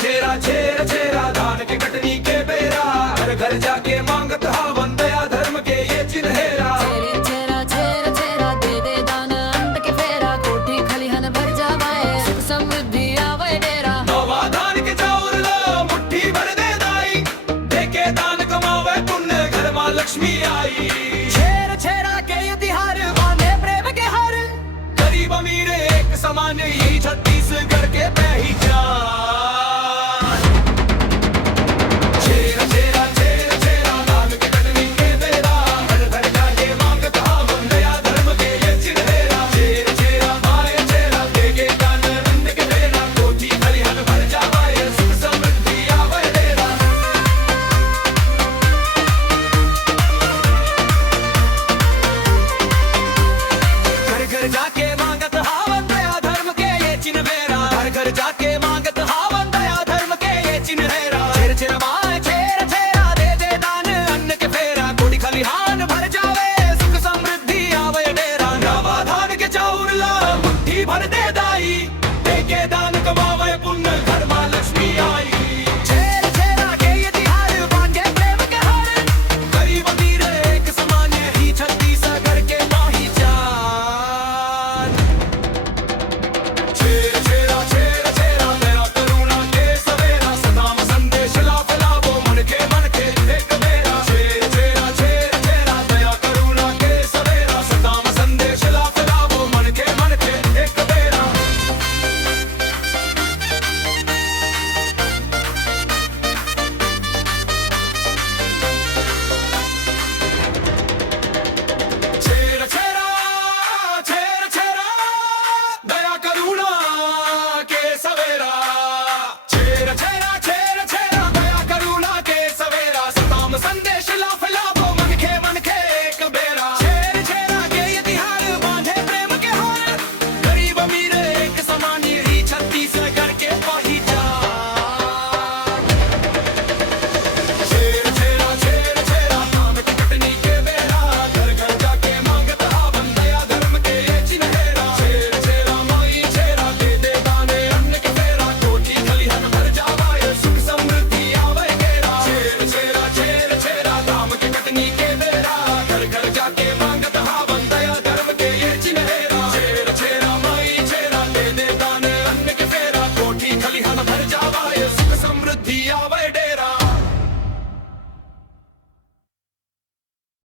छेरा छेरा छेरा धान के कटनी के बेरा, घर घर जाके मांगत हावन दया धर्म के ये चिन्हेरा। छेरा छेरा छेरा दे दे दान अंत के फेरा, कोठी खलिहन भर जावाए सुख समृद्धि आवे डेरा। नवा धान के चाउर लो मुट्ठी भर दे दाई, देके दान कमावे पुण्य घर मां लक्ष्मी आई। छेर छेरा के ये तिहार बांधे प्रेम के हार, गरीब अमीर एक समान यही छत्तीसगढ़ के पहचान। छेरा छेरा छेरा छेरा धान के कटनी के बेरा, घर घर जाके मांगत हावन दया धर्म के ये चिन्हेरा। छेरा छेरा मारे छेरा देके दान अन्न के बेरा, कोठी खलिहन भर जावाए सुख समृद्धि आवे डेरा। घर घर जाके मांगत हावन दया धर्म के ये चिन्हेरा, घर घर जाके मांगत हावन दया धर्म के ये चिन्हेरा। छेर छेरा माए छेर छेरा दे दे दान अन्न के फेरा, कोठी खलिहान भर जावे सुख समृद्धि आवे डेरा। नवा धान के चाउर ला मुट्ठी भर दे दाई, देके दान कमावे पुण्य घर मां लक्ष्मी आई। छेर छेरा के ये तिहार बांधे प्रेम के हार, गरीब अमीर एक समान ही छत्तीसगढ़ के पहचान। छेरा छेरा छेरा छेरा दया करुणा के सवेरा, सदाम संदेश ला फैलावो मन के एक बेरा। छेरा छेरा छेरा छेरा दया करुणा के सवेरा, सदाम संदेश ला फैलावो मन के एक बेरा। छेरा छेरा छेरा छेरा दया करुणा के सवेरा, छेरा छेरा छेरा छेरा दया करुणा के सवेरा, सताम संदेश ला फैलावो मन के एक बेरा। छेरा छेरा के ये तिहार बांधे प्रेम के हार, गरीब अमीर एक समान ही छत्तीसगढ़ के पहचान। छेरा छेरा छेरा छेरा धान के कटनी के बेरा, घर घर जाके मांगत हावन दया धर्म के ये चिन्हेरा। छेरा छेरा माई छेरा दे दे दाने अन्न के फेरा, कोठी खलिहन भर जावाए सुख समृद्धि आवे डेरा। छेरा छेरा छेरा छेरा धाम के कटनी के बेरा, घर घर जाके मांगत